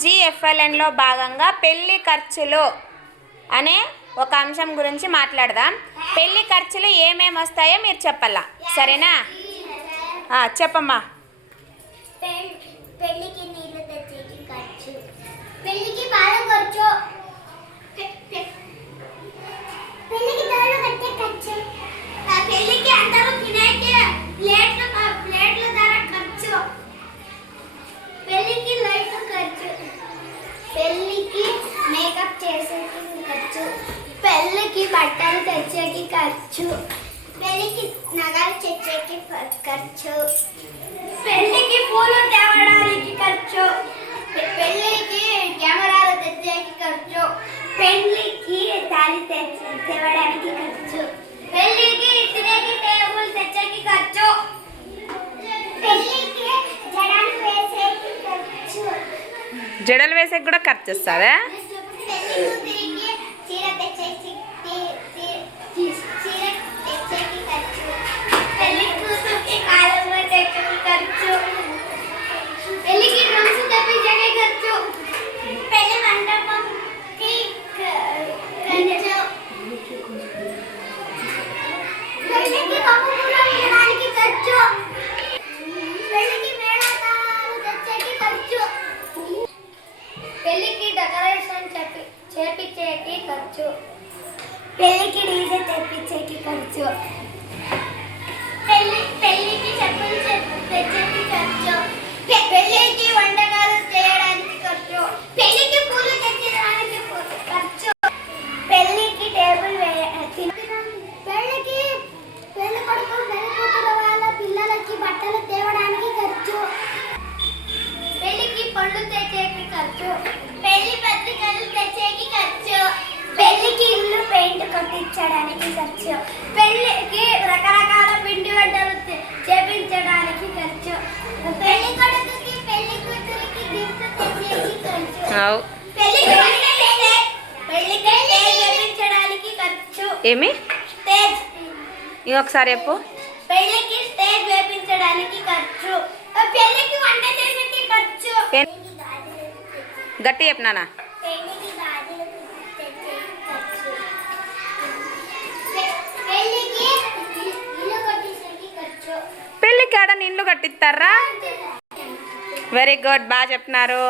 జిఎఫ్ఎల్ఎన్లో భాగంగా పెళ్ళి ఖర్చులు అనే ఒక అంశం గురించి మాట్లాడదాం. పెళ్ళి ఖర్చులు ఏమేమి వస్తాయో మీరు చెప్పాలా? సరేనా? చెప్పమ్మా. పెళ్ళికి తెచ్చేకి ఖర్చు. పెళ్ళికి బాగా ఖర్చు పె- పె- పెళ్ళికి తాళు కట్టే ఖర్చు ఆ పెళ్ళికి అందరూ తినేకి ప్లేట్లు ఆ ప్లేట్ల ధర ఖర్చు పెళ్ళికి లైట్ ఖర్చు పెళ్ళికి మేకప్ చేసేకి ఖర్చు పెళ్ళికి బట్టలు తెచ్చేకి ఖర్చు పెళ్ళికి నగలు తెచ్చేకి ఖర్చు పెళ్ళికి పూలు తేవడానికి ఖర్చు పె- పెళ్ళికి కెమెరాలు తెచ్చేకి ఖర్చు పెళ్ళికి తాళి తేవడానికి ఖర్చు పెళ్ళికి తినేకి టేబుల్ తెచ్చేకి ఖర్చు. పెళ్ళికి జడలు వేసేకి ఖర్చు. జడలు వేసేకి కూడా ఖర్చు వస్తుందా ఖర్చు పెళ్ళికి డీజే తెప్పించేకి ఖర్చు. పెళ్ళి పెళ్ళికి చెప్పులు తెచ్చేకి ఖర్చు. పె- వంటకాలు చేయడానికి ఖర్చు. పెళ్ళికి పూలు తెచ్చడానికి ఖర్చు. పెళ్ళికి టేబుల్ వే- తి- పెళ్ళి కొడుకు పెళ్ళి కూతురు వాళ్ళ పిల్లలకి బట్టలు తేవడానికి ఖర్చు. పెళ్ళికి పళ్ళు తెచ్చేకి ఖర్చు. పెళ్ళి పత్రికలు తెచ్చేకి ఖర్చు. పెళ్ళికి ఇల్లు పెయింట్ కొట్టించడానికి ఖర్చు. పెళ్ళికి రకరకాల పిండి వంటలు చేపించడానికి ఖర్చు. పెళ్ళి కొడుకుకి పెళ్ళి కూతురికి గిఫ్ట్ ఖర్చు. పెళ్ళికి ఏమి? స్టేజ్ ఇంకొకసారి చెప్పు. పెళ్ళికి స్టేజ్ వేపించడానికి ఖర్చు. పెళ్ళికి వంట చేసేకి ఖర్చు. గట్టి చెప్పినానా ఇండ్లు కట్టిస్తారా? వెరీ గుడ్ బాగా చెప్తున్నారు.